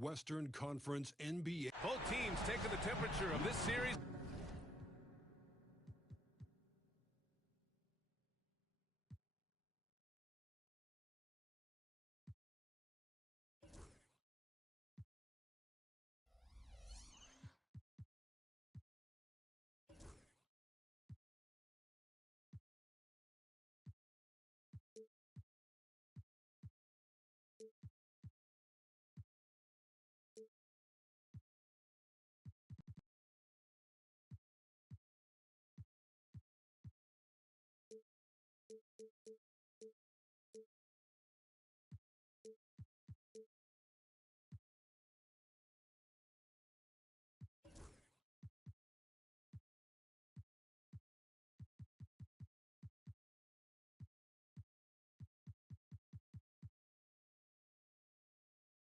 Western Conference NBA. Both teams taking the temperature of this series.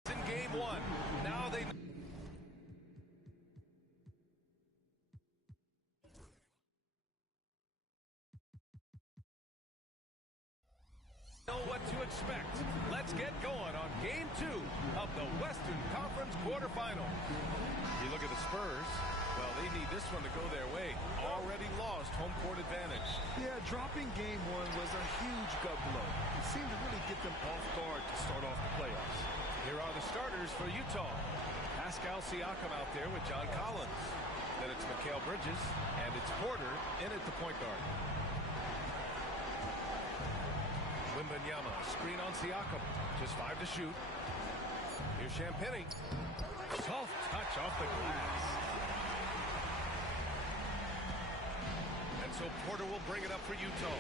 In game one, now they know what to expect. Let's get going on game two of the Western Conference quarterfinal. You look at the Spurs. Well, they need this one to go their way. Already lost home court advantage. Yeah, dropping game one was a huge gut blow. It seemed to really get them off guard to start off the playoffs. Here are the starters for Utah. Pascal Siakam out there with John Collins. Then it's Mikal Bridges, and it's Porter in at the point guard. Wembanyama, screen on Siakam. Just 5 to shoot. Here's Champagnie. Soft touch off the glass. And so Porter will bring it up for Utah.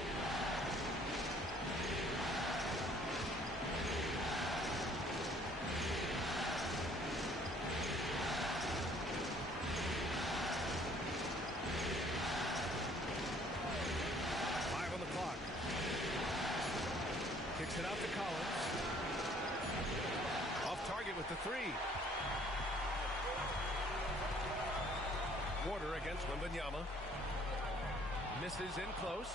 Kicks it out to Collins. Off target with the three. Porter against Wembanyama. Misses in close.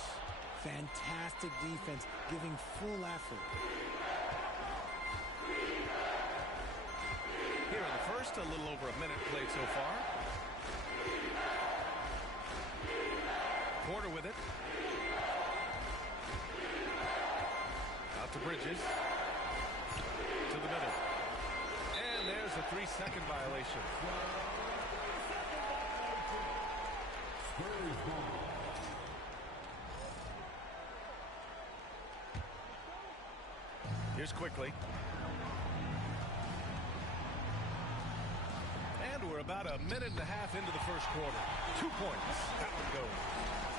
Fantastic defense, giving full effort. Here in the first, a little over a minute played so far. Porter with it. To Bridges. To the middle. And there's a 3-second violation. Here's quickly. And we're about a minute and a half into the first quarter. 2 points. That would go.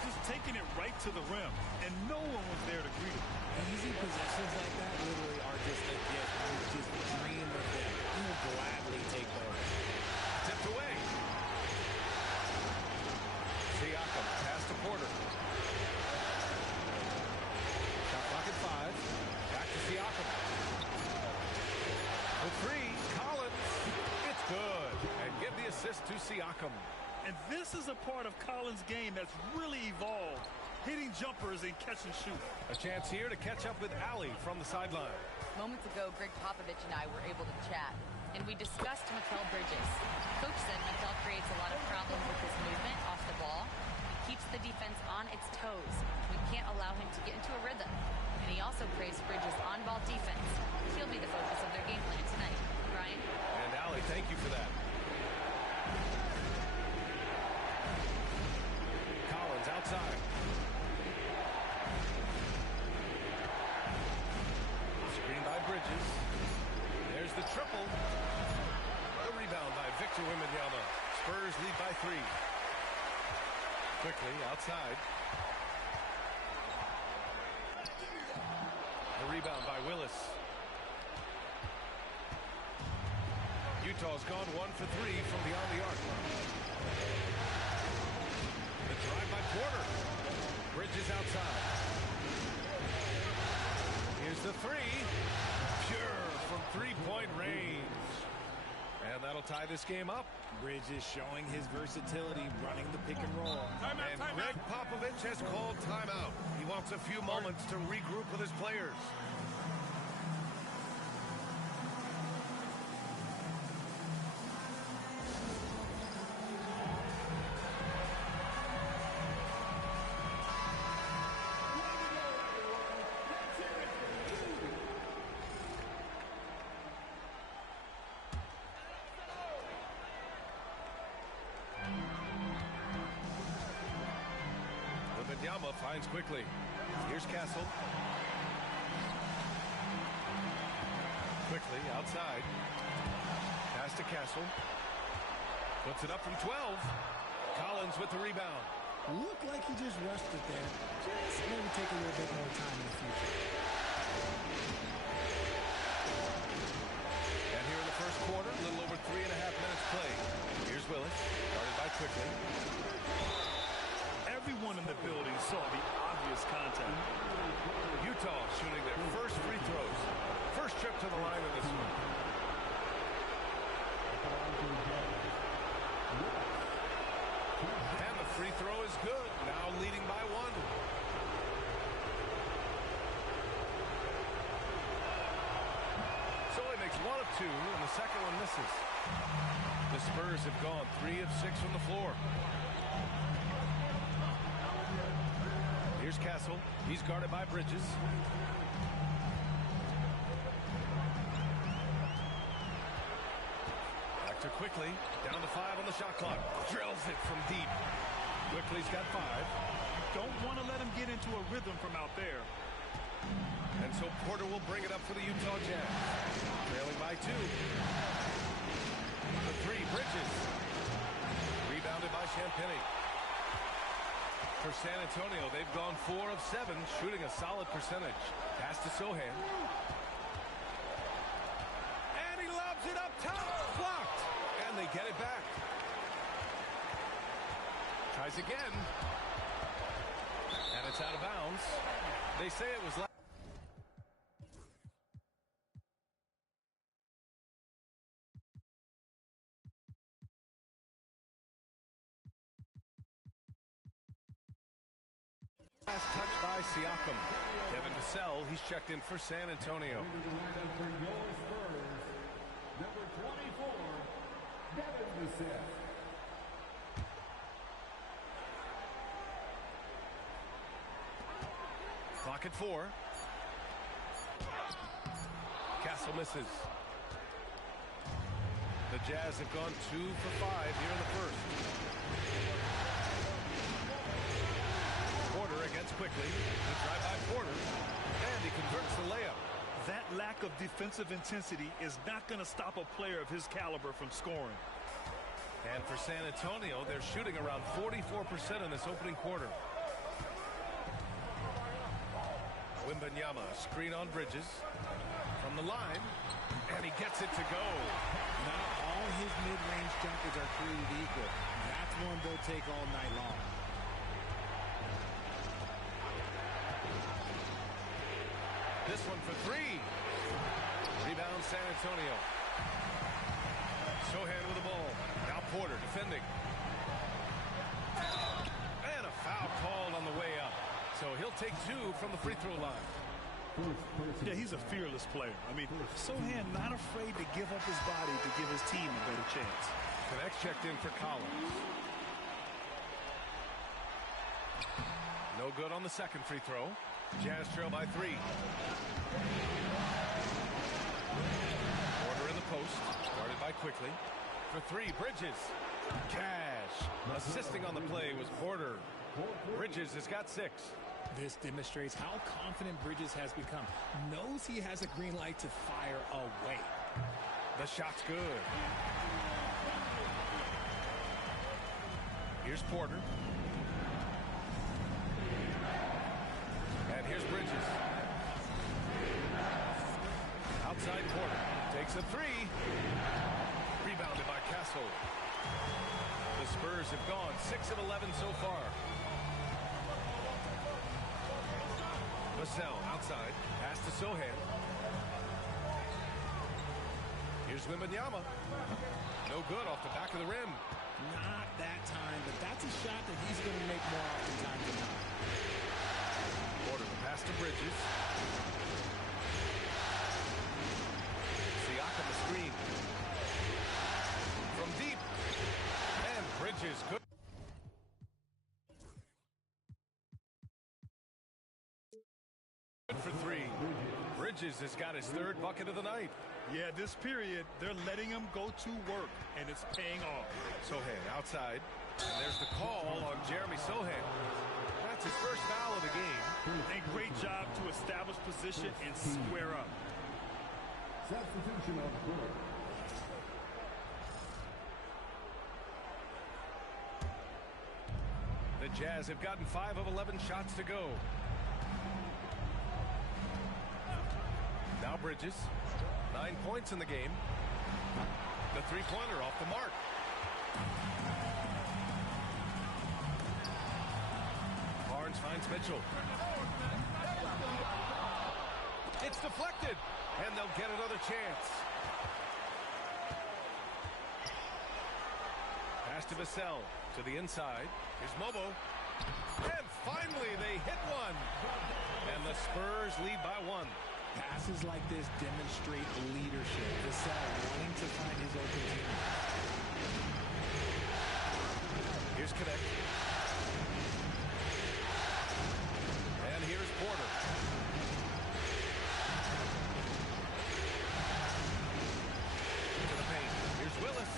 Just taking it right to the rim, and no one was there to greet him. Easy possessions like that literally are just a gift. You just dream of them. You will gladly take those. Tipped away. Siakam, pass to Porter. Shot clock at 5. Back to Siakam. The three, Collins. It's good. And give the assist to Siakam. And this is a part of Collins' game that's really evolved. Hitting jumpers and catch and shoot. A chance here to catch up with Allie from the sideline. Moments ago, Greg Popovich and I were able to chat, and we discussed Mikal Bridges. Coach said Mikal creates a lot of problems with his movement off the ball. He keeps the defense on its toes. We can't allow him to get into a rhythm. And he also praised Bridges' on-ball defense. He'll be the focus of their game plan tonight. Brian? And Allie, thank you for that. Collins outside. Bridges. There's the triple. The rebound by Victor Wembanyama. Spurs lead by 3. Quickly outside. The rebound by Willis. Utah's gone 1 for 3 from beyond the arc. The drive by Porter. Bridges outside. Here's the three. Pure from three-point range. And that'll tie this game up. Bridges showing his versatility, running the pick and roll. And Greg Popovich has called timeout. He wants a few moments to regroup with his players. Wembanyama finds quickly. Here's Castle. Quickly outside. Pass to Castle. Puts it up from 12. Collins with the rebound. Looked like he just rushed it there. Just maybe take a little bit more time in the future. And here in the first quarter, a little over 3.5 minutes played. Here's Willis, guarded by Quickly. Everyone in the building saw the obvious contact. Utah shooting their first free throws. First trip to the line in this one. And the free throw is good. Now leading by 1. So he makes 1 of 2, and the second one misses. The Spurs have gone 3 of 6 from the floor. Here's Castle. He's guarded by Bridges. Back to Quickly. Down to 5 on the shot clock. Drills it from deep. Quickly's got 5. Don't want to let him get into a rhythm from out there. And so Porter will bring it up for the Utah Jazz. Trailing by 2. The 3, Bridges. Rebounded by Champagnie. For San Antonio, they've gone 4 of 7, shooting a solid percentage. Pass to Sohan. And he lobs it up top. Blocked. And they get it back. Tries again. And it's out of bounds. They say it was last touch by Siakam. Devin Vassell, he's checked in for San Antonio. Number 24, Devin Vassell. Clock at 4. Castle misses. The Jazz have gone 2 for 5 here in the first. Porter against Quickly. The drive by Porter. And he converts the layup. That lack of defensive intensity is not going to stop a player of his caliber from scoring. And for San Antonio, they're shooting around 44% in this opening quarter. Wembanyama, screen on Bridges. From the line, and he gets it to go. Not all his mid-range jumpers are created equal. That's one they'll take all night long. This one for 3. Rebound San Antonio. Sohan with the ball. Now Porter defending. And a foul called on the way up. So he'll take 2 from the free throw line. Yeah, he's a fearless player. I mean, Sohan not afraid to give up his body to give his team a better chance. The next checked in for Collins. No good on the second free throw. Jazz trail by 3. Porter in the post. Guarded by Quickly. For 3, Bridges. Cash. Assisting on the play was Porter. Bridges has got 6. This demonstrates how confident Bridges has become. Knows he has a green light to fire away. The shot's good. Here's Porter. And here's Bridges. Outside Porter. Takes a 3. Rebounded by Castle. The Spurs have gone 6 of 11 so far. Vassell outside. Pass to Sohan. Here's Wembanyama. No good off the back of the rim. Not that time, but that's a shot that he's going to make more often times than not. Porter the pass to Bridges. Siakam the screen. From deep. And Bridges could. For 3. Bridges has got his 3rd bucket of the night. Yeah, this period, they're letting him go to work, and it's paying off. Sohan outside. And there's the call on Jeremy Sohan. That's his first foul of the game. A great job to establish position and square up. Substitution on the court. The Jazz have gotten 5 of 11 shots to go. Now Bridges. 9 points in the game. The three-pointer off the mark. Barnes finds Mitchell. It's deflected, and they'll get another chance. Pass to Vassell, to the inside. Here's Mobo. And finally, they hit one. And the Spurs lead by 1. Passes like this demonstrate leadership. Vassell wanting to find his open team. Here's Connect. And here's Porter. To the paint. Here's Willis.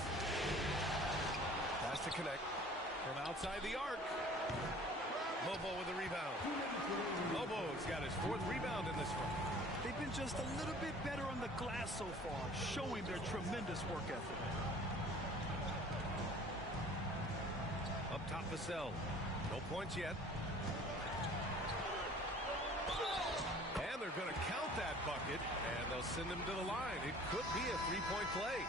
Pass to Connect. From outside the arc. Lobo with the rebound. Lobo's got his 4th rebound in this one. They've been just a little bit better on the glass so far, showing their tremendous work ethic. Up top, Vassell. No points yet. And they're going to count that bucket, and they'll send him to the line. It could be a 3-point play.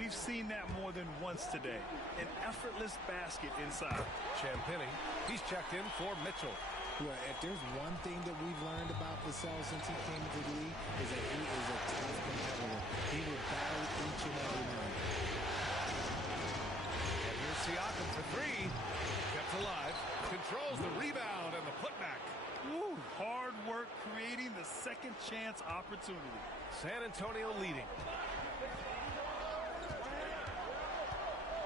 We've seen that more than once today. An effortless basket inside. Champagny, he's checked in for Mitchell. Well, if there's one thing that we've learned about Vassell since he came into the league is that he is a tough competitor. He will battle each and every night. And here's Siakam for 3. Kept alive. Controls the rebound and the putback. Woo, hard work creating the second chance opportunity. San Antonio leading.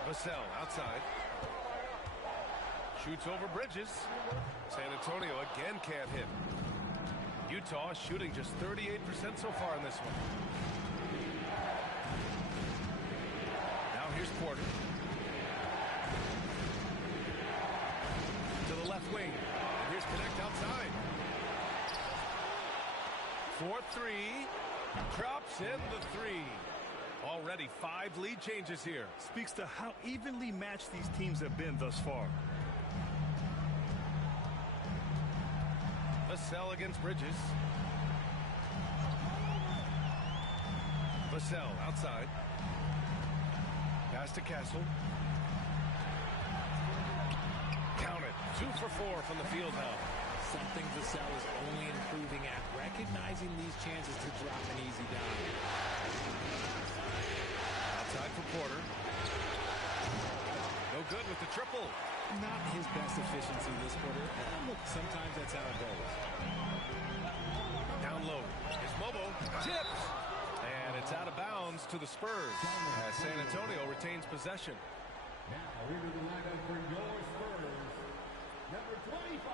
Vassell outside. Shoots over Bridges. San Antonio again can't hit. Utah shooting just 38% so far in this one. Now here's Porter. To the left wing. And here's Connect outside. 4-3. Drops in the 3. Already 5 lead changes here. Speaks to how evenly matched these teams have been thus far. Vassell against Bridges. Vassell outside. Pass to Castle. Count it. 2 for 4 from the field now. Something Vassell is only improving at, recognizing these chances to drop an easy dime. Outside for Porter. No good with the triple. Not his best efficiency this quarter. Look, sometimes that's how it goes. Down low. Here's Mobo. Tips. And it's out of bounds to the Spurs as San Antonio retains possession. Now into the lineup for your Spurs. Number 25,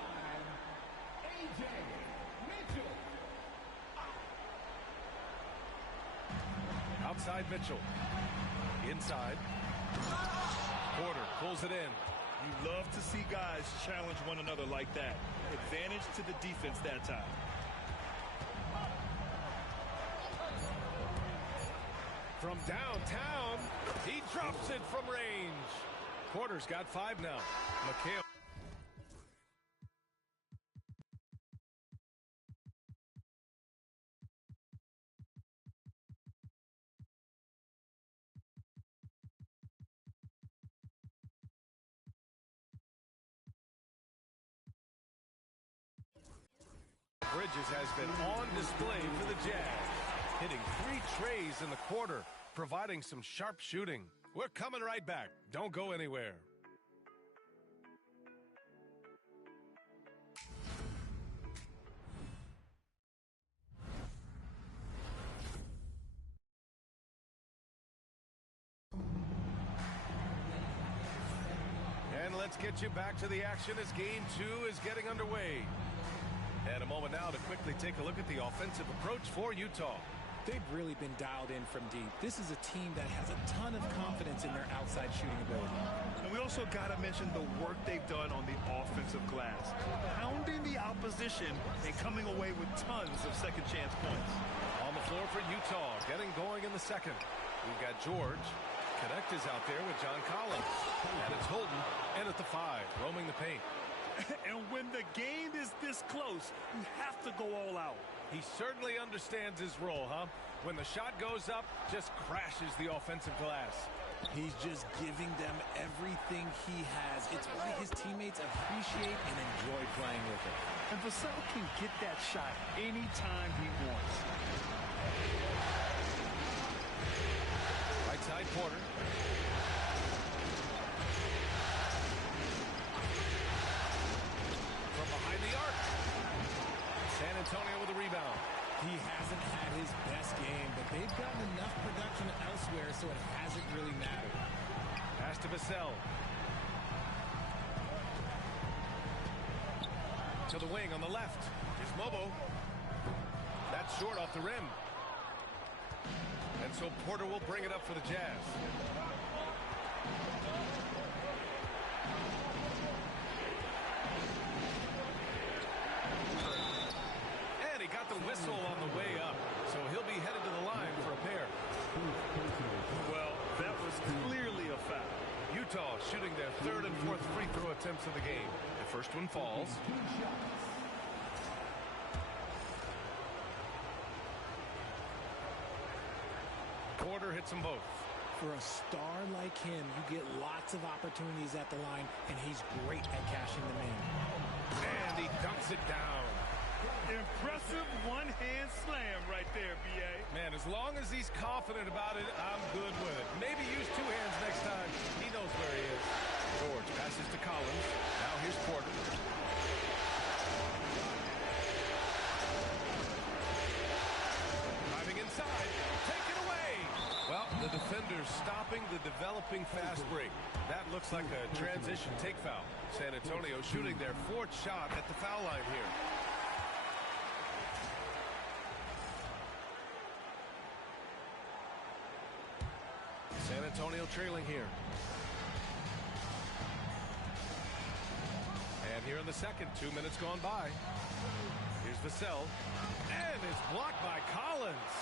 A.J. Mitchell. Outside Mitchell. Inside. Porter pulls it in. You love to see guys challenge one another like that. Advantage to the defense that time. From downtown, he drops it from range. Porter's got 5 now. McHale. Bridges has been on display for the Jazz, hitting 3 trays in the quarter, providing some sharp shooting. We're coming right back. Don't go anywhere. And let's get you back to the action as Game 2 is getting underway. And a moment now to quickly take a look at the offensive approach for Utah. They've really been dialed in from deep. This is a team that has a ton of confidence in their outside shooting ability. And we also got to mention the work they've done on the offensive glass, pounding the opposition and coming away with tons of second chance points. On the floor for Utah, getting going in the second. We've got George. Connect is out there with John Collins. And it's Holden in at the 5, roaming the paint. And when the game is this close, you have to go all out. He certainly understands his role, huh? When the shot goes up, just crashes the offensive glass. He's just giving them everything he has. It's why his teammates appreciate and enjoy playing with him. And Vassell can get that shot anytime he wants. Right side, Porter. From behind the arc. San Antonio with a rebound. He hasn't had his best game, but they've gotten enough production elsewhere, so it hasn't really mattered. Pass to Vassell. To the wing on the left. Here's Mobo. That's short off the rim. And so Porter will bring it up for the Jazz. And he got the whistle on the way up. So he'll be headed to the line for a pair. Well, that was clearly a foul. Utah shooting their third and fourth free throw attempts of the game. The first one falls. Porter hits them both. For a star like him, you get lots of opportunities at the line, and he's great at cashing them in. And he dunks it down. Impressive one-hand slam right there, B.A. Man, as long as he's confident about it, I'm good with it. Maybe use two hands next time. He knows where he is. George passes to Collins. Now here's Porter. Driving inside. Take it away. Well, the defender's stopping the developing fast break. That looks like a transition take foul. San Antonio shooting their fourth shot at the foul line here. San Antonio trailing here. And here in the second, 2 minutes gone by. Here's Vassell. And it's blocked by Collins.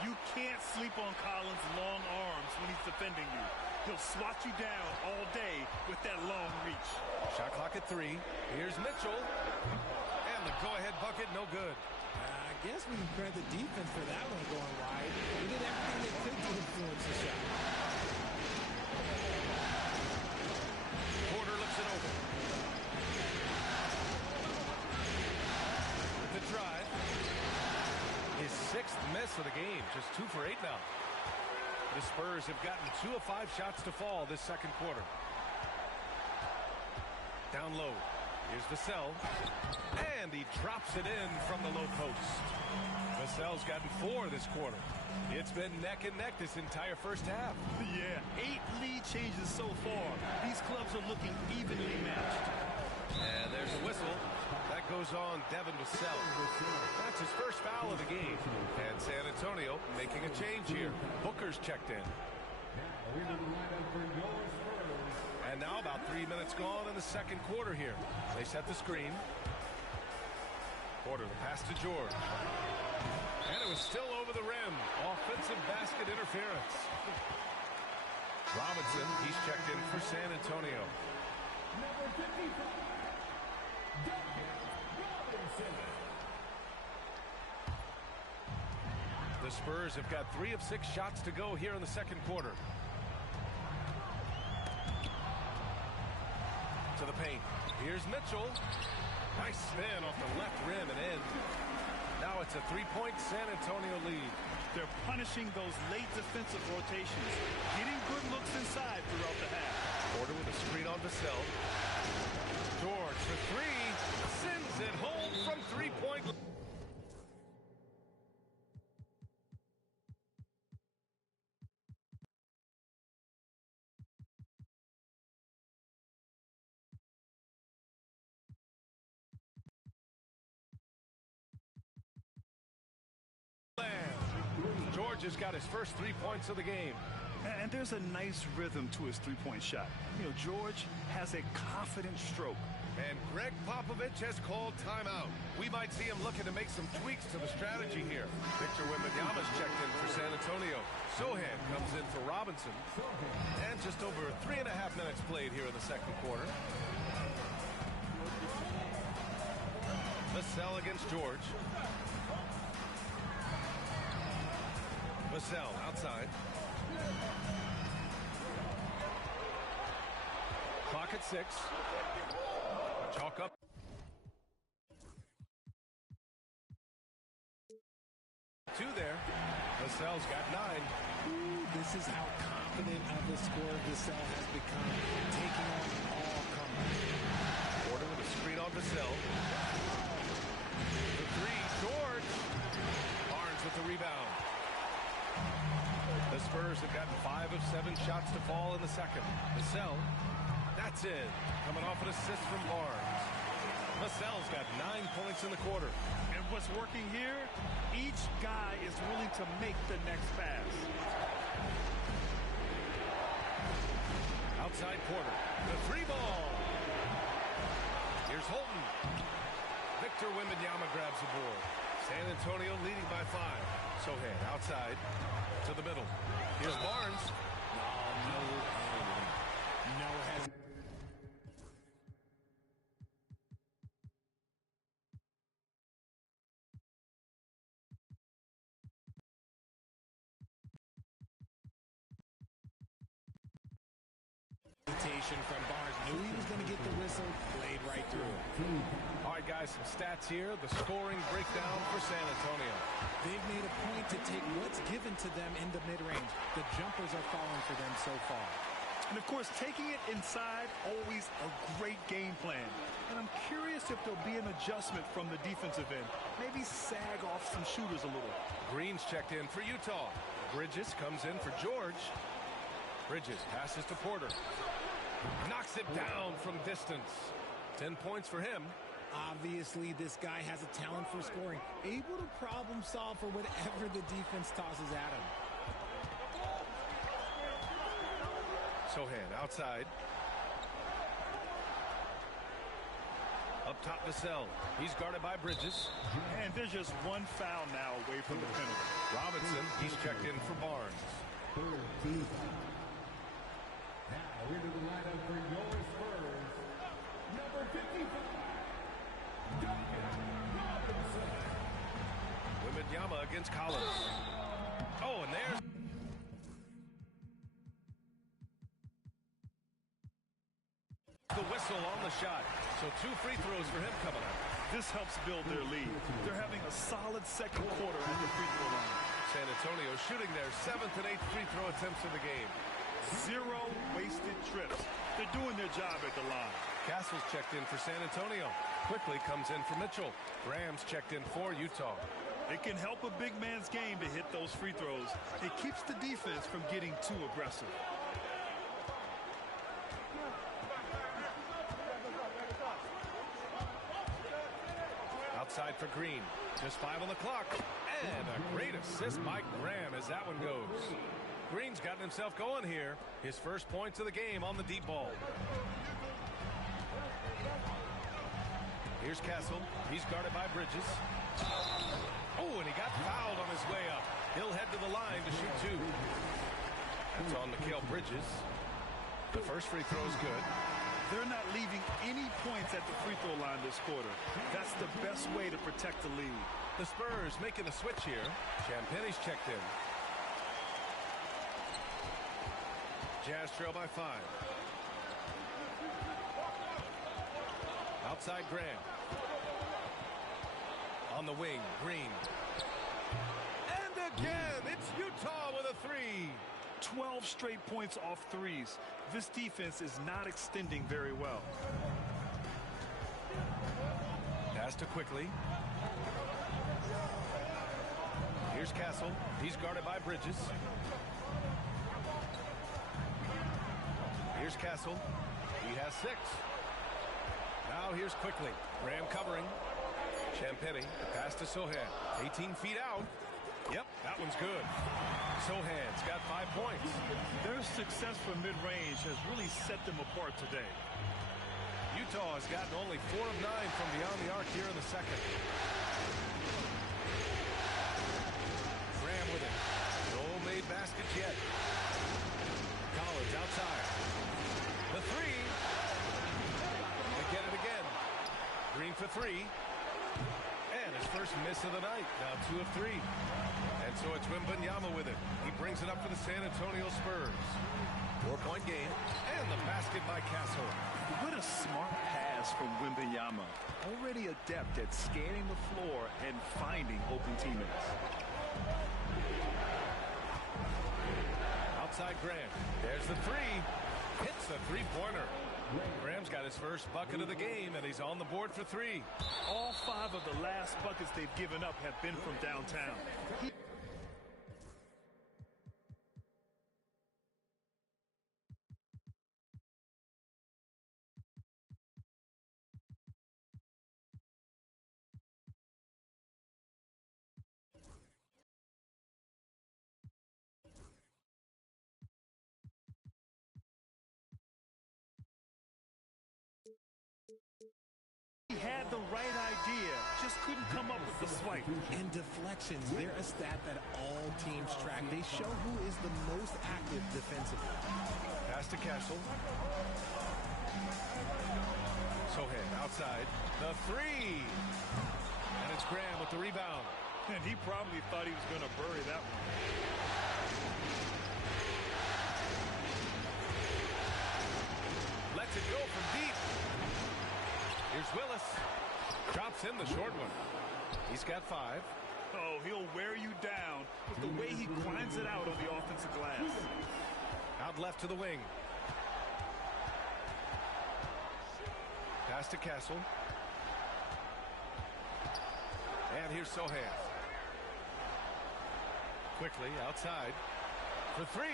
You can't sleep on Collins' long arms when he's defending you. He'll swat you down all day with that long reach. Shot clock at 3. Here's Mitchell. And the go-ahead bucket, no good. I guess we can credit the defense for that one going wide. They did everything they could to influence the shot. Porter looks it over. With the drive. His 6th miss of the game. Just 2 for 8 now. The Spurs have gotten 2 of 5 shots to fall this second quarter. Down low. Here's Vassell. And he drops it in from the low post. Vassell's gotten 4 this quarter. It's been neck and neck this entire first half. Yeah, 8 lead changes so far. These clubs are looking evenly matched. And there's a whistle. That goes on Devin Vassell. That's his first foul of the game. And San Antonio making a change here. Booker's checked in. And now about 3 minutes gone in the second quarter here. They set the screen. Porter, the pass to George. And it was still over the rim. Offensive basket interference. Robinson, he's checked in for San Antonio. Number 55, Duncan Robinson. The Spurs have got 3 of 6 shots to go here in the second quarter. To the paint. Here's Mitchell. Nice spin off the left rim and in. Now it's a 3-point San Antonio lead. They're punishing those late defensive rotations, getting good looks inside throughout the half. Porter with a screen on Vassell. George for 3. Sends it home from 3-point. just got his first 3 points of the game. And there's a nice rhythm to his three-point shot. You know, George has a confident stroke. And Greg Popovich has called timeout. We might see him looking to make some tweaks to the strategy here. Victor Wembanyama's checked in for San Antonio. Sohan comes in for Robinson. And just over 3.5 minutes played here in the second quarter. Vassell against George. Vassell outside. Clock at 6. Chalk up. Two there. Vassell's got 9. Ooh, this is how confident of the scorer Vassell has become, taking on all comers. Porter with a screen on Vassell. The 3, George. Barnes with the rebound. The Spurs have gotten 5 of 7 shots to fall in the second. Vassell, that's it. Coming off an assist from Barnes. Vassell's got 9 points in the quarter. And what's working here, each guy is willing to make the next pass. Outside Porter. The 3 ball. Here's Holton. Victor Wembanyama grabs the board. San Antonio leading by 5. Sohan outside to the middle. Here's Barnes. No hesitation from Barnes. Knew he was going to get the whistle, played right through it. All right, guys, some stats here. The scoring breakdown for San Antonio. They've made a point to take what's given to them in the mid-range. The jumpers are falling for them so far. And, of course, taking it inside, always a great game plan. And I'm curious if there'll be an adjustment from the defensive end. Maybe sag off some shooters a little. Green's checked in for Utah. Bridges comes in for George. Bridges passes to Porter. Knocks it down from distance. 10 points for him. Obviously, this guy has a talent for scoring. Able to problem solve for whatever the defense tosses at him. Sohan outside. Up top, Vassell. He's guarded by Bridges. And there's just one foul now away from the penalty. Robinson, he's checked in for Barnes. Now into the lineup for your Spurs, number 55, Robinson. Wembanyama against Collins. Oh, and there's the whistle on the shot. So 2 free throws for him coming up. This helps build their lead. They're having a solid second quarter at the free throw line. San Antonio shooting their 7th and 8th free throw attempts of the game. 0 wasted trips. They're doing their job at the line. Castle's checked in for San Antonio. Quickly comes in for Mitchell. Graham's checked in for Utah. It can help a big man's game to hit those free throws. It keeps the defense from getting too aggressive. Outside for Green. Just 5 on the clock. And a great assist by Graham as that one goes. Green's gotten himself going here. His first points of the game on the deep ball. Here's Castle. He's guarded by Bridges. Oh, and he got fouled on his way up. He'll head to the line to shoot 2. That's on Mikal Bridges. The first free throw is good. They're not leaving any points at the free throw line this quarter. That's the best way to protect the lead. The Spurs making a switch here. Champagne's checked in. Jazz trail by 5. Outside Graham. On the wing, Green. And again, it's Utah with a 3. 12 straight points off threes. This defense is not extending very well. Pass to Quickly. Here's Castle. He's guarded by Bridges. Here's Castle. He has 6. Now here's Quickly. Graham covering. Champagnie. Pass to Sohan. 18 feet out. Yep, that one's good. Sohan's got 5 points. Their success from mid-range has really set them apart today. Utah has gotten only 4 of 9 from beyond the arc here in the second. Graham with it. No made baskets yet. Collins outside. The three. They get it again. Green for 3. And his first miss of the night. Now 2 of 3. And so it's Wembanyama with it. He brings it up for the San Antonio Spurs. 4-point game. And the basket by Castle. What a smart pass from Wembanyama. Already adept at scanning the floor and finding open teammates. Outside Graham. There's the 3. Hits the three-pointer. Graham's got his first bucket of the game, and he's on the board for 3. All 5 of the last buckets they've given up have been from downtown. He had the right idea, just couldn't come up with the swipe. And deflections, they're a stat that all teams track. They show who is the most active defensively. Pass to Castle. Sohan outside. The 3. And it's Graham with the rebound. And he probably thought he was going to bury that one. Lets it go from deep. Here's Willis. Drops in the short one. He's got 5. Oh, he'll wear you down with the way he grinds it out on the offensive glass. Out left to the wing. Pass to Castle. And here's Sohan. Quickly outside. For 3.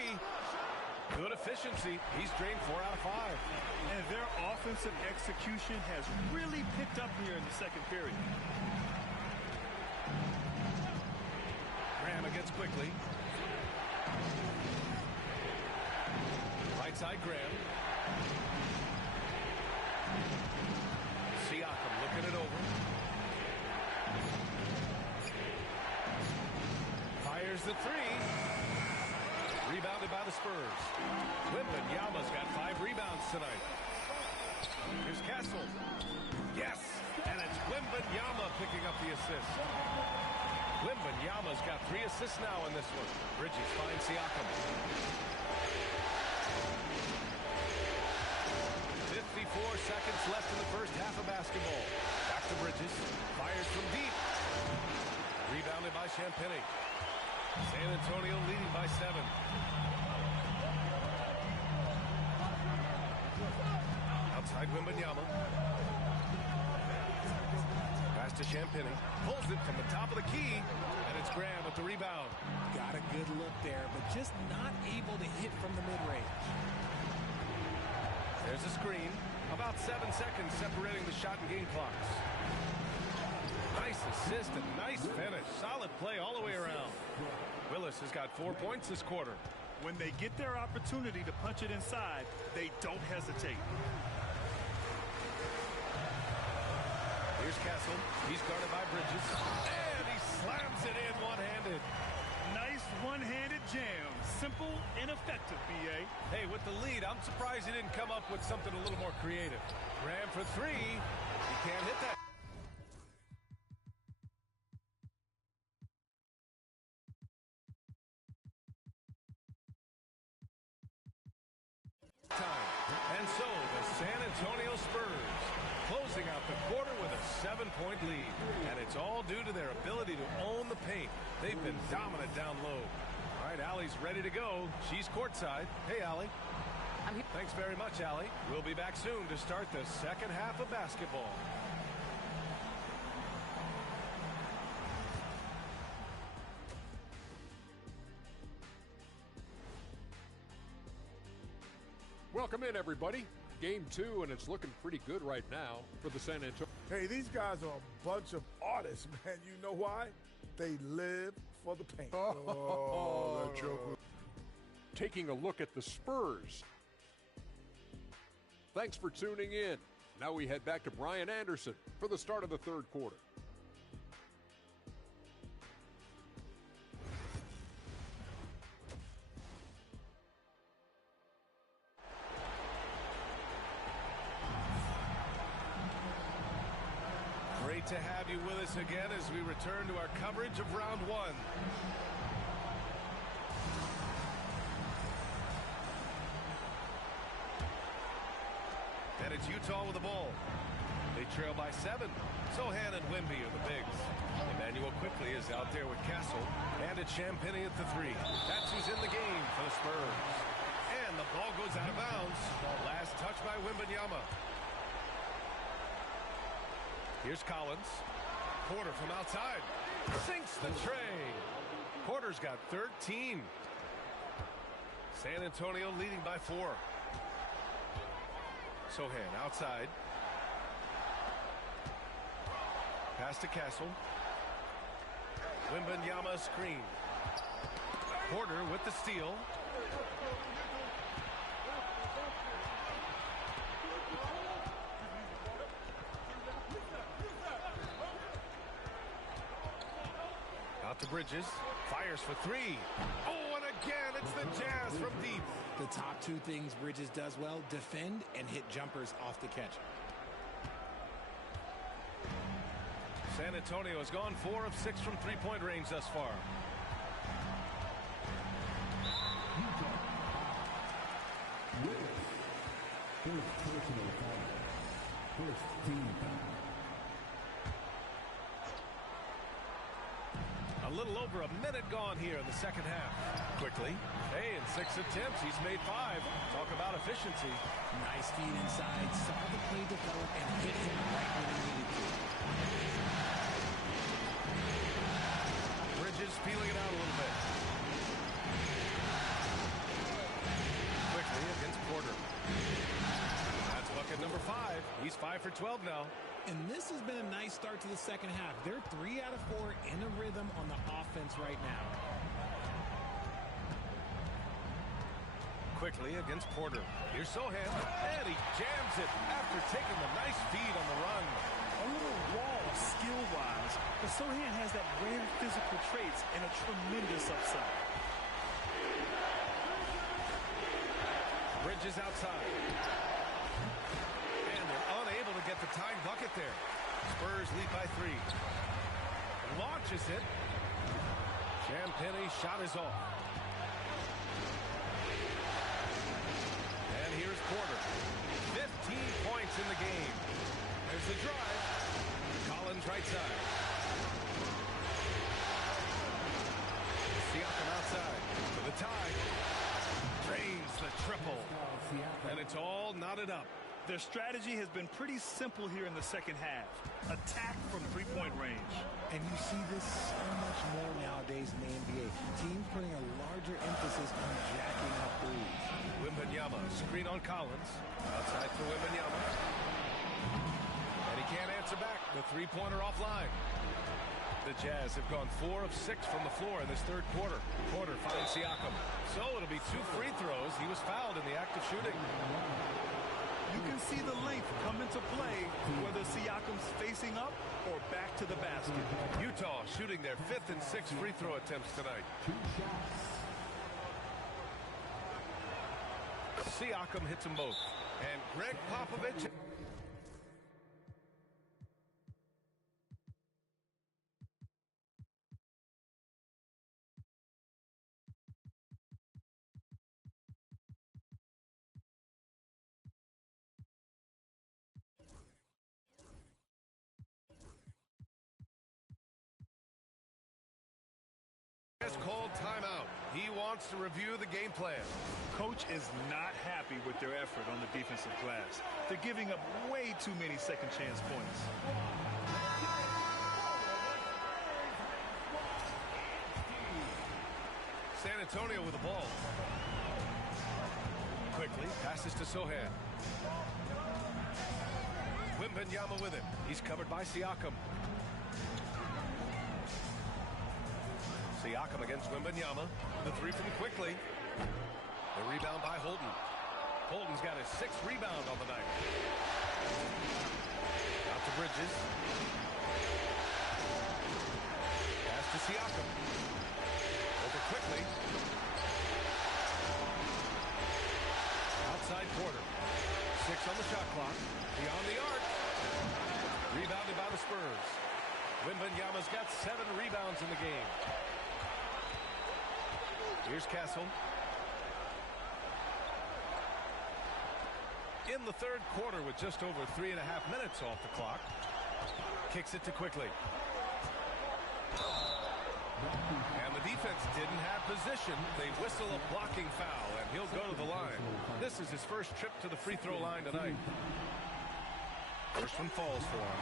Good efficiency. He's drained 4 out of 5. And their offensive execution has really picked up here in the second period. Graham against quickly. Right side Graham. Siakam looking it over. Fires the 3. Rebounded by the Spurs. Wembanyama's got 5 rebounds tonight. Here's Castle. Yes! And it's Wembanyama picking up the assist. Wembanyama's got 3 assists now in this one. Bridges finds Siakam. 54 seconds left in the first half of basketball. Back to Bridges. Fires from deep. Rebounded by Champagny. San Antonio leading by 7. Outside Wembanyama. Pass to Champagny. Pulls it from the top of the key. And it's Graham with the rebound. Got a good look there, but just not able to hit from the mid-range. There's a screen. About 7 seconds separating the shot and game clocks. Nice assist and nice finish. Solid play all the way around. Willis has got 4 points this quarter. When they get their opportunity to punch it inside, they don't hesitate. Here's Castle. He's guarded by Bridges. And he slams it in one-handed. Nice one-handed jam. Simple and effective, B.A. Hey, with the lead, I'm surprised he didn't come up with something a little more creative. Graham for 3. He can't hit that. And so the San Antonio Spurs closing out the quarter with a 7-point lead. And it's all due to their ability to own the paint. They've been dominant down low. All right, Allie's ready to go. She's courtside. Hey, Allie. I'm here. Thanks very much, Allie. We'll be back soon to start the second half of basketball. Welcome in, everybody. Game 2, and it's looking pretty good right now for the San Antonio. Hey, these guys are a bunch of artists, man. You know why? They live for the paint. Oh, the Taking a look at the Spurs. Thanks for tuning in. Now we head back to Brian Anderson for the start of the third quarter. Great to have you with us again as we return to our coverage of round one. And it's Utah with the ball. They trail by 7. Sohan and Wimby are the bigs. Emmanuel quickly is out there with Castle. And it's Champagny at the 3. That's who's in the game for the Spurs. And the ball goes out of bounds. Last touch by Wembanyama. Here's Collins. Porter from outside. Sinks the tray. Porter's got 13. San Antonio leading by 4. Sohan outside. Pass to Castle. Wembanyama screen. Porter with the steal. Out to Bridges. Fires for 3. Oh, and again, it's the Jazz from deep. The top two things Bridges does well, defend and hit jumpers off the catch. San Antonio has gone 4 of 6 from three-point range thus far. First personal foul. First team foul. A little over a minute gone here in the second half. Quickly. Hey, in 6 attempts, he's made 5. Talk about efficiency. Nice feed inside, saw the play develop, and hit him right when he needed to. Bridges feeling it out a little bit. Quickly against Porter. That's bucket number 5. He's 5 for 12 now. And this has been a nice start to the second half. They're 3 out of 4 in a rhythm on the offense right now. Quickly against Porter. Here's Sohan, and he jams it after taking the nice feed on the run. A little raw skill-wise, but Sohan has that rare physical traits and a tremendous upside. Bridges outside. And they're unable to get the tying bucket there. Spurs lead by 3. Launches it. Champagny's shot is off. And here's Porter. 15 points in the game. There's the drive. Collins right side. Siakam outside for the tie. Drains the triple. And it's all knotted up. Their strategy has been pretty simple here in the second half. Attack from three-point range. And you see this so much more nowadays in the NBA. Teams putting a larger emphasis on jacking up threes. Wembanyama, screen on Collins. Outside for Wembanyama. And he can't answer back. The three-pointer offline. The Jazz have gone 4 of 6 from the floor in this third quarter. Porter finds Siakam. So it'll be 2 free throws. He was fouled in the act of shooting. You can see the length come into play, whether Siakam's facing up or back to the basket. Utah shooting their 5th and 6th free throw attempts tonight. 2 shots. Siakam hits them both. And Greg Popovich. Has called timeout. He wants to review the game plan. Coach is not happy with their effort on the defensive glass. They're giving up way too many second chance points. San Antonio with the ball. Quickly passes to Sohan. Wembanyama with it. He's covered by Siakam. Siakam against Wembanyama. The three from Quickly. The rebound by Holden. Holden's got his 6th rebound on the night. Out to Bridges. Pass to Siakam. Over Quickly. Outside quarter. 6 on the shot clock. Beyond the arc. Rebounded by the Spurs. Wembanyama's got 7 rebounds in the game. Here's Castle. In the 3rd quarter with just over 3.5 minutes off the clock. Kicks it to Quickly. And the defense didn't have position. They whistle a blocking foul, and he'll go to the line. This is his first trip to the free throw line tonight. First one falls for him.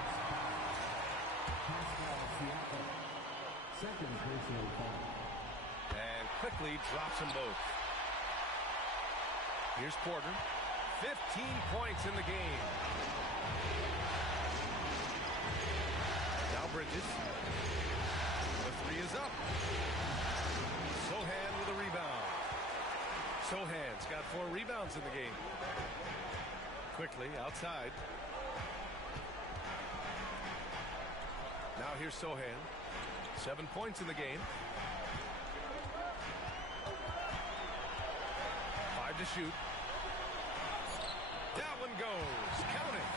Second personal foul. And Quickly drops them both. Here's Porter. 15 points in the game. Now Bridges. The three is up. Sohan with a rebound. Sohan's got 4 rebounds in the game. Quickly outside. Now here's Sohan. 7 points in the game. 5 to shoot. That one goes. Count it.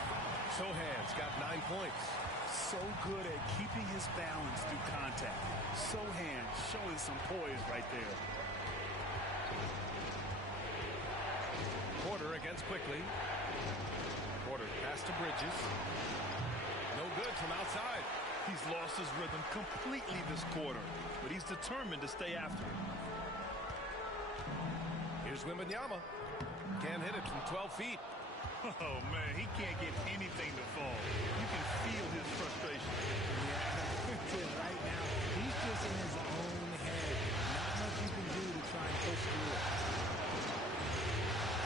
Sohan's got 9 points. So good at keeping his balance through contact. Sohan showing some poise right there. Porter against Quickly. Porter pass to Bridges. No good from outside. He's lost his rhythm completely this quarter, but he's determined to stay after it. Here's Wembanyama. Can't hit it from 12 feet. Oh, man, he can't get anything to fall. You can feel his frustration. Yeah, right now, he's just in his own head. Not much you can do to try and push through it.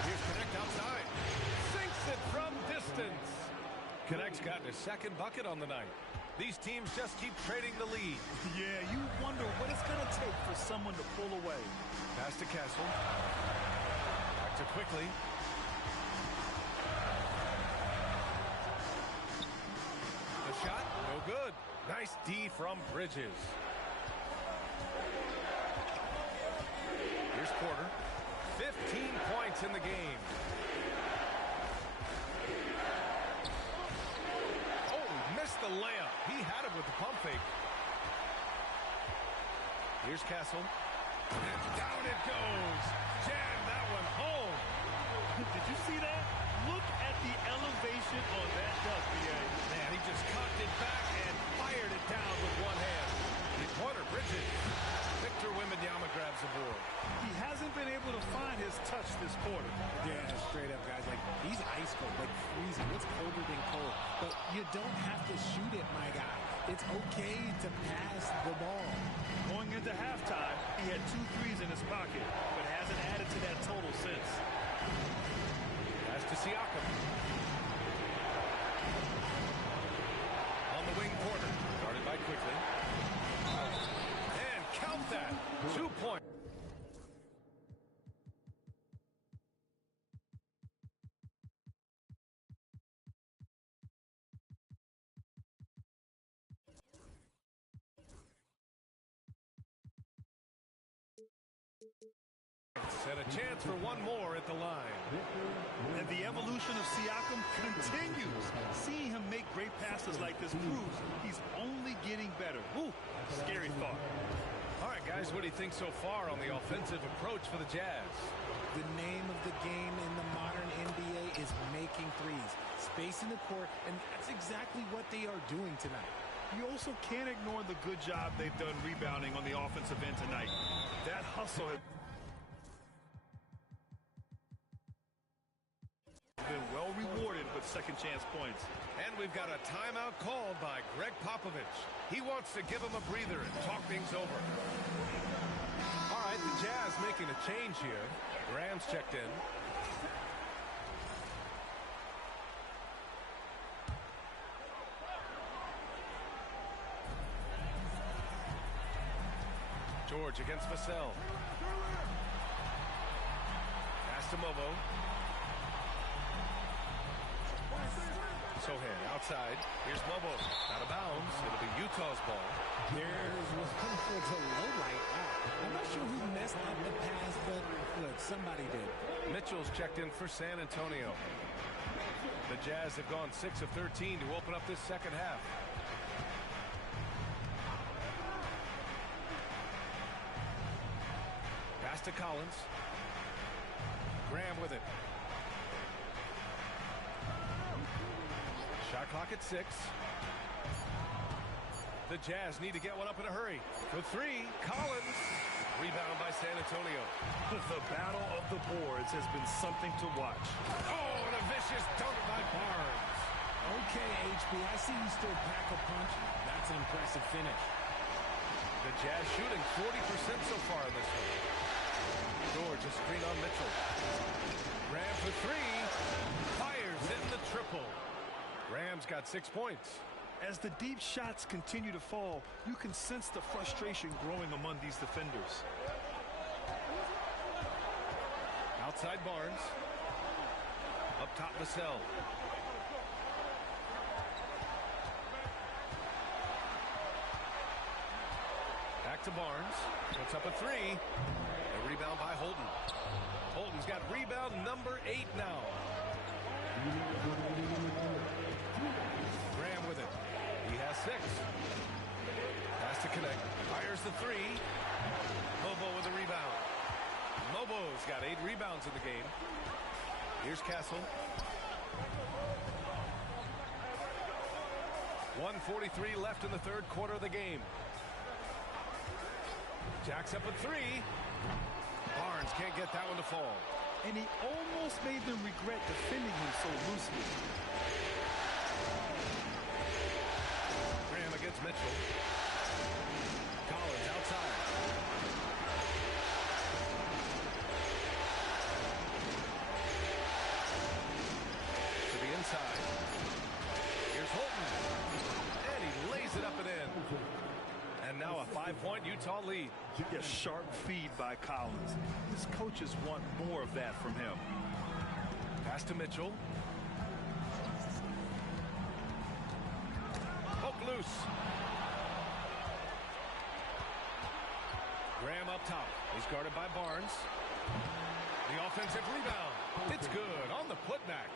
Here's Connect outside. Sinks it from distance. Connect's gotten his 2nd bucket on the night. These teams just keep trading the lead. Yeah, you wonder what it's going to take for someone to pull away. Pass to Castle. Back to Quickly. The shot, no good. Nice D from Bridges. Here's Porter. 15 points in the game. Oh, missed the layup. He had it with the pump fake. Here's Castle. And down it goes. Jam that one home. Did you see that? Look at the elevation on that dunk, BA. Man, he just cocked it back and fired it down with one hand. Porter Bridges. Victor Wembanyama grabs the board. He hasn't been able to find his touch this quarter. Yeah, straight up, guys. Like, he's ice cold, like freezing. It's colder than cold. But you don't have to shoot it, my guy. It's okay to pass the ball. Going into halftime, he had 2 threes in his pocket, but hasn't added to that total since. Pass to Siakam. On the wing, Porter. Guarded by Quickly. And count that. 2 points. And a chance for one more at the line. And the evolution of Siakam continues. Seeing him make great passes like this proves he's only getting better. Ooh, scary thought. All right, guys, what do you think so far on the offensive approach for the Jazz? The name of the game in the modern NBA is making threes. Space in the court, and that's exactly what they are doing tonight. You also can't ignore the good job they've done rebounding on the offensive end tonight. That hustle has been well rewarded with second chance points. And we've got a timeout called by Greg Popovich. He wants to give him a breather and talk things over. All right, the Jazz making a change here. Graham's checked in. George against Vassell. Pass to Mobo. Sohan outside. Here's Mobo. Out of bounds. It'll be Utah's ball. There's one for the low right out. I'm not sure who messed up the pass, but look, somebody did. Mitchell's checked in for San Antonio. The Jazz have gone 6 of 13 to open up this second half. Pass to Collins. Graham with it. Shot clock at 6. The Jazz need to get one up in a hurry. For 3, Collins. Rebound by San Antonio. The battle of the boards has been something to watch. Oh, and a vicious dunk by Barnes. Okay, HB, I see you still pack a punch. That's an impressive finish. The Jazz shooting 40% so far in this one. George a screen on Mitchell. Graham for 3. Fires in the triple. Graham's got 6 points. As the deep shots continue to fall, you can sense the frustration growing among these defenders. Outside Barnes. Up top Vassell. Back to Barnes. Puts up a 3. A rebound by Holden. Holden's got rebound number 8 now. Graham with it. He has 6. Has to connect. Fires the 3. Mobo with the rebound. Mobo's got 8 rebounds in the game. Here's Castle. 1:43 left in the third quarter of the game. Jacks up a 3. Barnes can't get that one to fall. And he almost made them regret defending him so loosely. Graham against Mitchell. Collins outside. To the inside. Here's Holton. And he lays it up and in. And now a 5-point Utah lead. A sharp feed by Collins. His coaches want more of that from him. Pass to Mitchell. Poke loose. Graham up top. He's guarded by Barnes. The offensive rebound. It's good on the putback.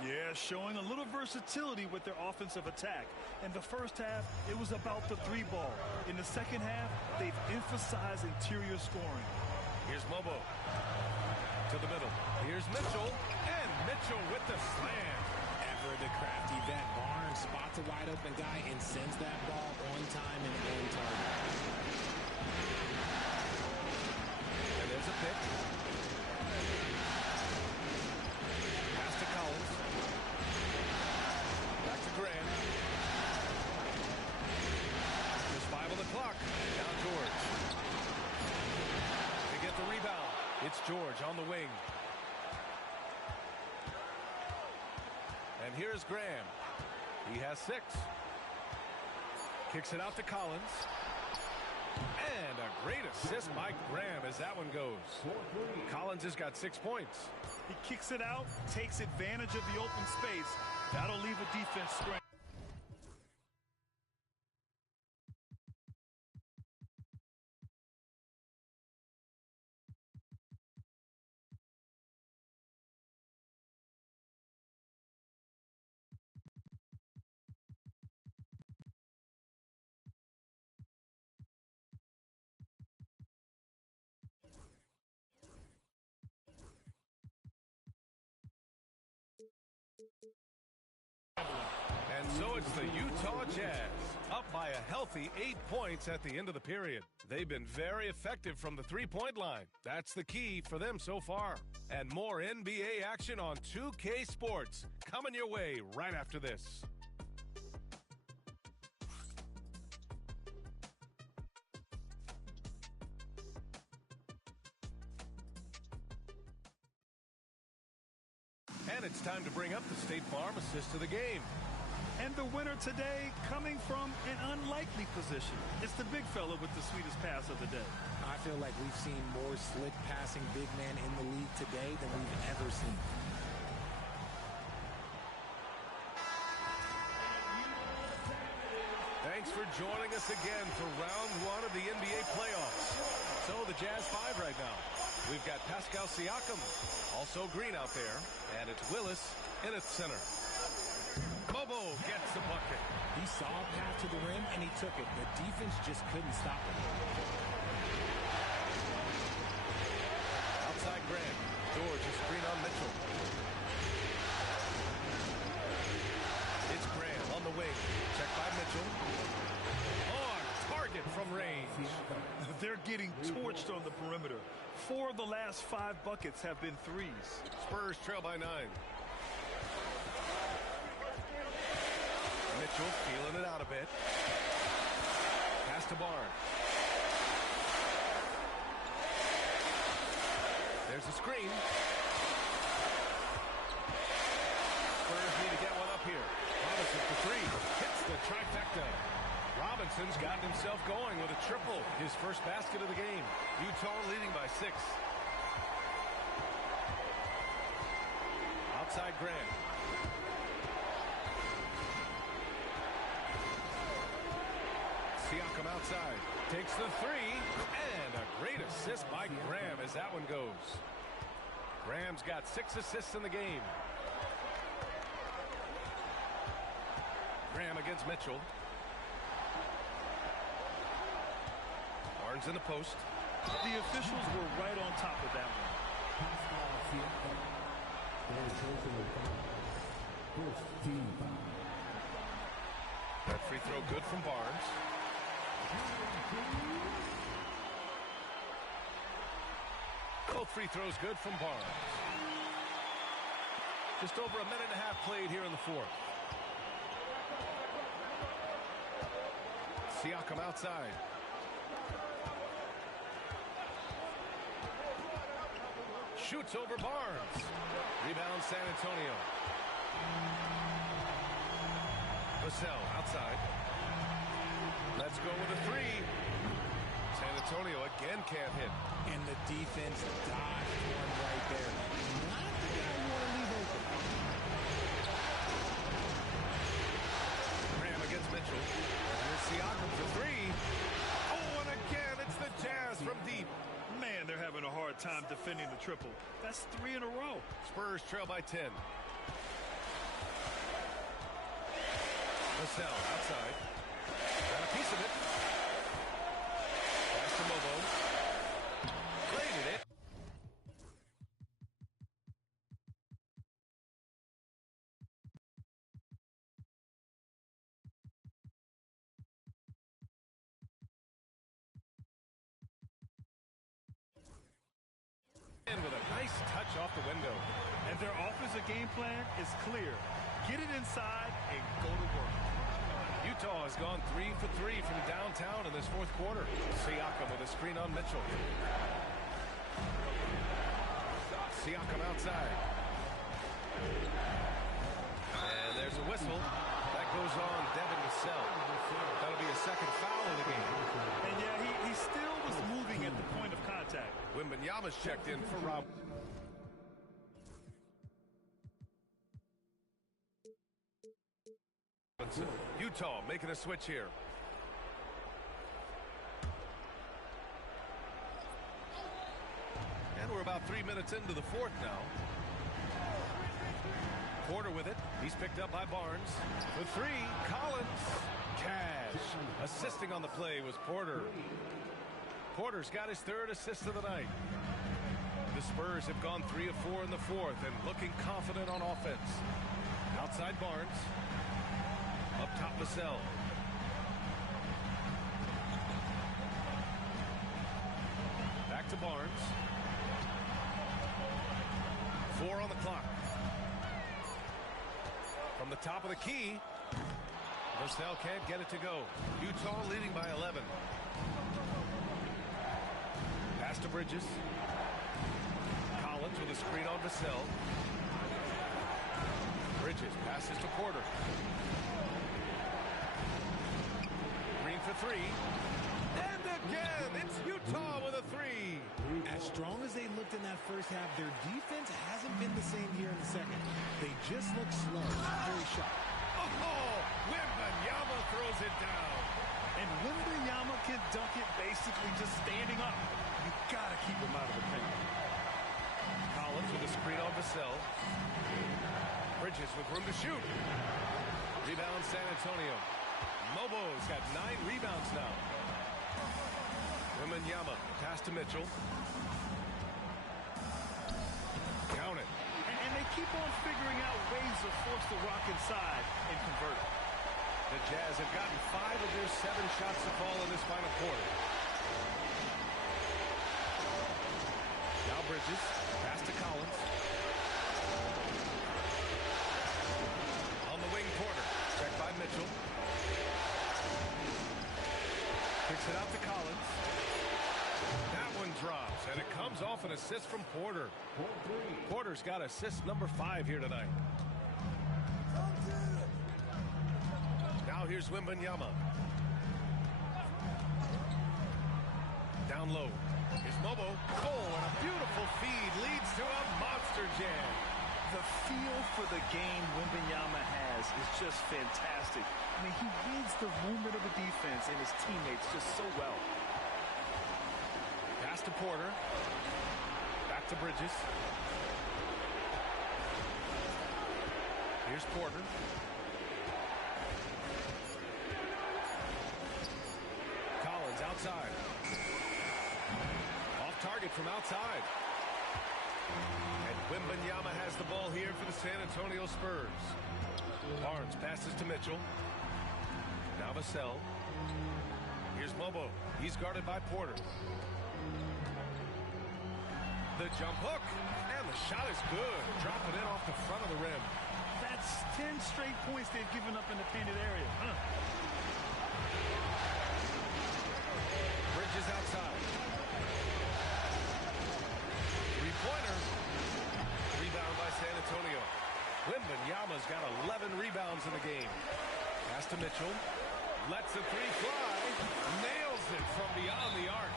Yeah, showing a little versatility with their offensive attack. In the first half, it was about the 3 ball. In the second half, they've emphasized interior scoring. Here's Mobo. To the middle. Here's Mitchell. And Mitchell with the slam. Ever the crafty vet, Barnes spots a wide open guy and sends that ball on time and on target. And there's a pick. Pass to Collins. Back to Graham. There's 5 on the clock. Now George. To get the rebound. It's George on the wing. And here's Graham. He has 6. Kicks it out to Collins. And a great assist by Graham as that one goes. Collins has got 6 points. He kicks it out, takes advantage of the open space. That'll leave a defense stranded. And so it's the Utah Jazz, up by a healthy 8 points at the end of the period. They've been very effective from the three-point line. That's the key for them so far. And more NBA action on 2K Sports coming your way right after this. And it's time to bring up the State Farm assist of the game. And the winner today coming from an unlikely position. It's the big fella with the sweetest pass of the day. I feel like we've seen more slick passing big men in the league today than we've ever seen. Thanks for joining us again for round one of the NBA playoffs. So the Jazz 5 right now. We've got Pascal Siakam, also green out there, and it's Willis in its center. Bobo gets the bucket. He saw a path to the rim and he took it. The defense just couldn't stop it. Outside Grant. George is screen on Mitchell. It's Grant on the wing. Checked by Mitchell. On target from range. They're getting torched on the perimeter. 4 of the last 5 buckets have been threes. Spurs trail by 9. Mitchell feeling it out a bit. Pass to Barnes. There's a screen. Spurs need to get one up here. Robinson for 3. Hits the trifecta. Robinson's gotten himself going with a triple. His first basket of the game. Utah leading by 6. Outside Grant. Siakam outside. Takes the 3. And a great assist by Graham as that one goes. Graham's got 6 assists in the game. Graham against Mitchell. Barnes in the post. The officials were right on top of that one. That free throw good from Barnes. Both free throws good from Barnes. Just over a minute and a half played here in the fourth. Siakam outside. Shoots over Barnes. Rebound San Antonio. Vassell outside. Let's go with a 3. San Antonio again can't hit. And the defense dodged one right there. Not the guy you want to leave open. Graham against Mitchell. Here's Siakam for 3. Oh, and again, it's the Jazz from deep. Man, they're having a hard time defending the triple. That's 3 in a row. Spurs trail by 10. Vassell outside. Got a piece of it. Pass to Mobo. Bladed it. And with a nice touch off the window. And their offensive game plan is clear. Get it inside and go to work. Utah has gone 3 for 3 from downtown in this fourth quarter. Siakam with a screen on Mitchell. Siakam outside. And there's a whistle. That goes on Devin Vassell. That'll be a second foul in the game. And yeah, he still was moving at the point of contact. Wembanyama's checked in for Rob. Utah making a switch here. And we're about 3 minutes into the fourth now. Porter with it. He's picked up by Barnes. The 3, Collins. Cash. Assisting on the play was Porter. Porter's got his 3rd assist of the night. The Spurs have gone 3 of 4 in the fourth and looking confident on offense. Outside Barnes. Up top Vassell. Back to Barnes. 4 on the clock. From the top of the key. Vassell can't get it to go. Utah leading by 11. Pass to Bridges. Collins with a screen on Vassell. Bridges passes to Porter. three. And again, it's Utah with a three. As strong as they looked in that first half, their defense hasn't been the same here in the second. They just look slow, very sharp. Oh, Wembanyama throws it down. And Wembanyama can dunk it basically just standing up. You gotta keep him out of the paint. Collins with a screen on Vassell. Bridges with room to shoot. Rebound San Antonio. Mobo's got 9 rebounds now. Wembanyama, pass to Mitchell. Count it. And they keep on figuring out ways to force the Rock inside and convert it. The Jazz have gotten 5 of their 7 shots to fall in this final quarter. Now Bridges, pass to Collins. On the wing, Porter, checked by Mitchell. Kicks it out to Collins. That one drops, and it comes off an assist from Porter. Porter's got assist number 5 here tonight. Now here's Wembanyama. Down low. Here's Mobo. Oh, and a beautiful feed leads to a monster jam. The feel for the game Wembanyama has is just fantastic. I mean, he reads the movement of the defense and his teammates just so well. Pass to Porter. Back to Bridges. Here's Porter. Collins outside. Off target from outside. And Wembanyama has the ball here for the San Antonio Spurs. Barnes passes to Mitchell. Now Vassell. Here's Mobo. He's guarded by Porter. The jump hook. And the shot is good. Dropping in off the front of the rim. That's 10 straight points they've given up in the painted area. Bridges outside. Three-pointer. Rebound by San Antonio. Wembanyama's got 11 rebounds in the game. Pass to Mitchell. Lets a three fly. Nails it from beyond the arc.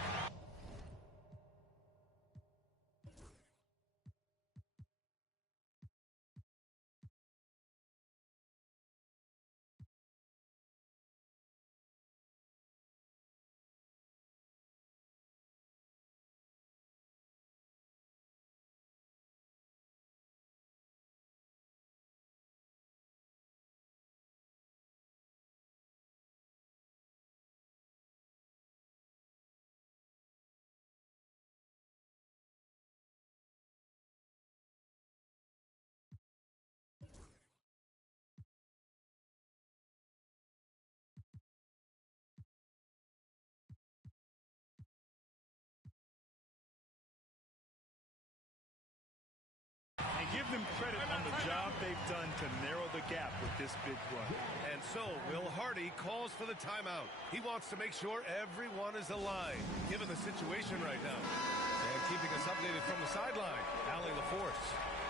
And give them credit on the job they've done to narrow the gap with this big run. And so Will Hardy calls for the timeout. He wants to make sure everyone is aligned, given the situation right now. And keeping us updated from the sideline, Allie LaForce.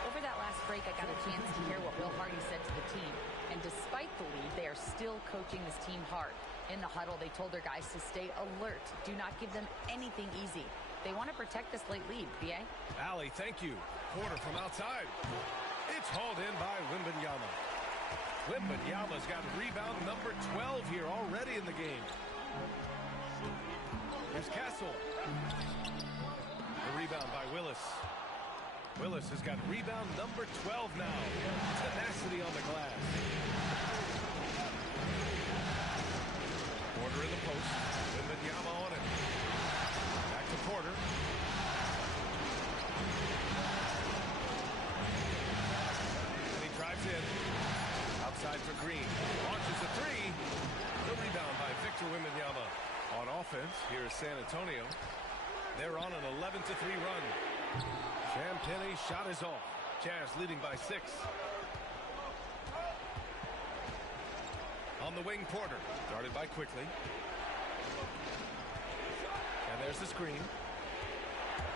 Over that last break, I got a chance to hear what Will Hardy said to the team. And despite the lead, they are still coaching this team hard. In the huddle, they told their guys to stay alert. Do not give them anything easy. They want to protect this late lead, B.A. Allie, thank you. Porter from outside. It's hauled in by Wembanyama. Wembanyama's got rebound number 12 here already in the game. Here's Castle. The rebound by Willis. Willis has got rebound number 12 now. Tenacity on the glass. Porter in the post. Wembanyama on it. Back to Porter. And he drives in. Outside for Green. Launches a three. The rebound by Victor Wembanyama. On offense, here is San Antonio. They're on an 11-3 run. Champagne's shot is off. Jazz leading by 6. On the wing, Porter. Guarded by Quickly. And there's the screen.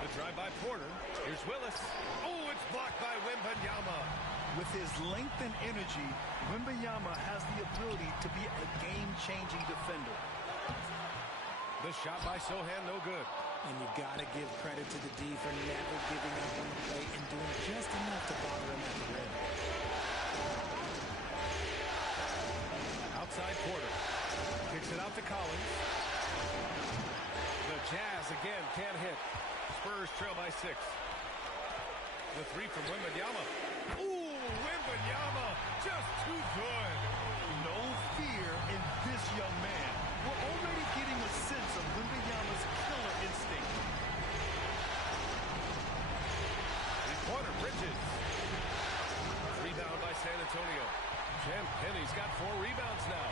The drive by Porter. Here's Willis. Oh, it's blocked by Wembanyama. With his length and energy, Wembanyama has the ability to be a game-changing defender. The shot by Sohan, no good. And you got to give credit to the D for never giving up on the play and doing just enough to bother him at the rim. Outside Porter. Kicks it out to Collins. The Jazz again can't hit. Spurs trail by 6. The three from Wembanyama. Ooh, Wembanyama just too good. No fear in this young man. We're already getting a sense of Wembanyama's killer instinct. Three-pointer, Bridges. Rebound by San Antonio. Penny's got 4 rebounds now.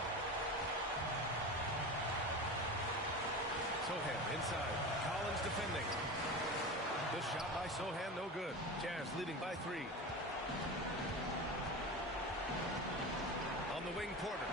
Sohan inside. Collins defending. The shot by Sohan, no good. Jazz leading by 3. On the wing, Porter.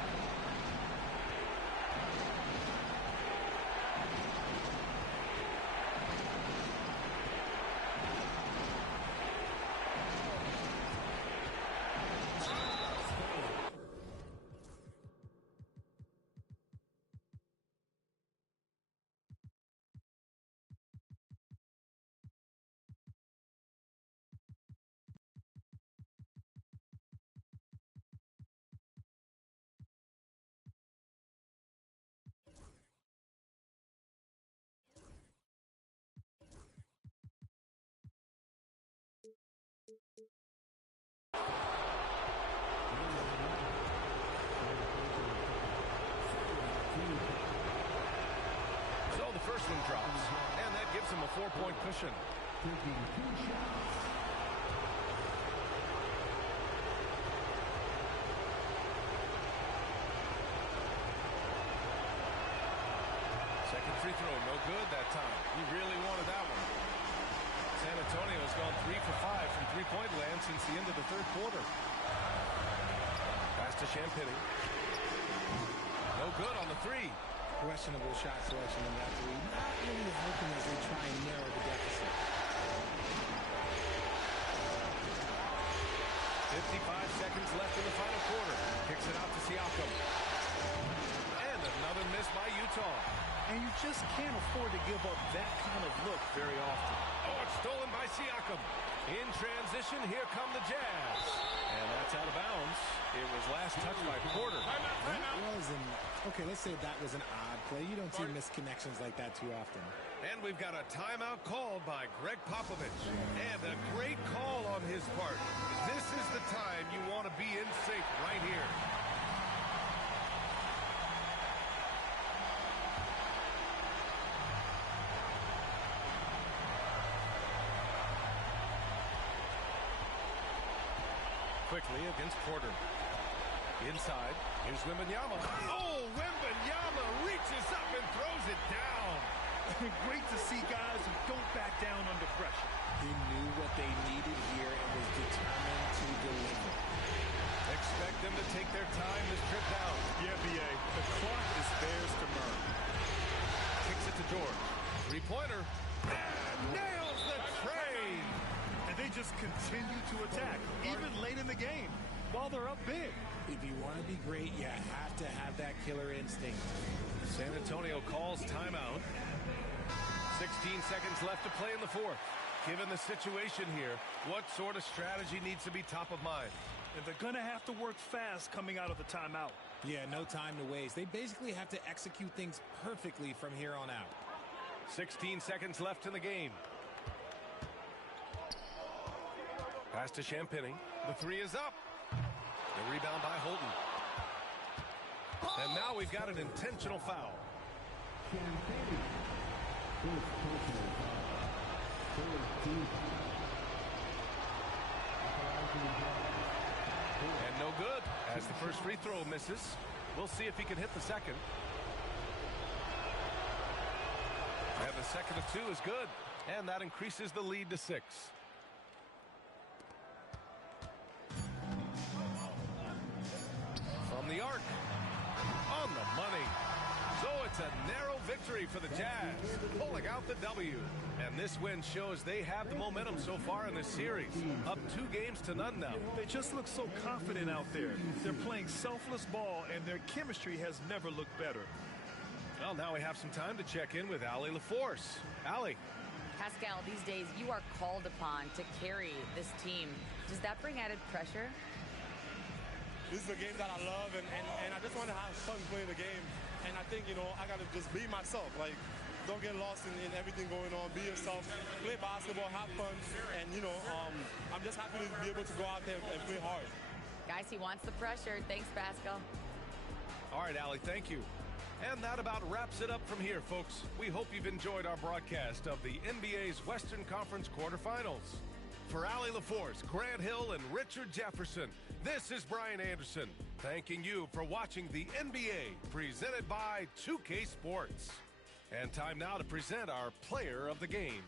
So the first one drops, and that gives him a 4-point cushion. Second free throw, no good that time. He really wanted that one. San Antonio's gone 3 for 5 from three-point land since the end of the third quarter. Pass to Champagny. No good on the 3. Questionable shot selection in that 3. Not really helping as they try and narrow the deficit. 55 seconds left in the final quarter. Kicks it out to Siakam. And another miss by Utah. And you just can't afford to give up that kind of look very often. Oh, it's stolen by Siakam. In transition, here come the Jazz. And that's out of bounds. It was last touched by Porter. Okay, let's say that was an odd play. You don't see misconnections like that too often. And we've got a timeout called by Greg Popovich. And a great call on his part. This is the time you want to be in sync right here. Quickly against Porter. Inside, here's Wembanyama. Oh, Wembanyama reaches up and throws it down. Great to see guys who don't back down under pressure. He knew what they needed here and was determined to deliver. Expect them to take their time this trip down. Yeah, B.A., the clock is theirs to burn. Kicks it to George. Three-pointer. And nails the tray. And they just continue to attack, even late in the game, while they're up big. If you want to be great, you have to have that killer instinct. San Antonio calls timeout. 16 seconds left to play in the fourth. Given the situation here, what sort of strategy needs to be top of mind? And they're going to have to work fast coming out of the timeout. Yeah, no time to waste. They basically have to execute things perfectly from here on out. 16 seconds left in the game. Pass to Champagny. The 3 is up. The rebound by Holden. And now we've got an intentional foul. And no good as the first free throw misses. We'll see if he can hit the second. And the second of 2 is good. And that increases the lead to 6. From the arc. On the money. So it's a narrow victory for the Jazz, pulling out the W. And this win shows they have the momentum so far in this series. Up 2-0 now. They just look so confident out there. They're playing selfless ball, and their chemistry has never looked better. Well, now we have some time to check in with Allie LaForce. Allie. Pascal, these days you are called upon to carry this team. Does that bring added pressure? This is a game that I love, and I just want to have fun playing the game. And I think, I got to just be myself. Like, don't get lost in everything going on. Be yourself. Play basketball, have fun. And, I'm just happy to be able to go out there and play hard. Guys, he wants the pressure. Thanks, Pascal. All right, Allie, thank you. And that about wraps it up from here, folks. We hope you've enjoyed our broadcast of the NBA's Western Conference quarterfinals. For Allie LaForce, Grant Hill, and Richard Jefferson, this is Brian Anderson, thanking you for watching the NBA presented by 2K Sports. And time now to present our player of the game.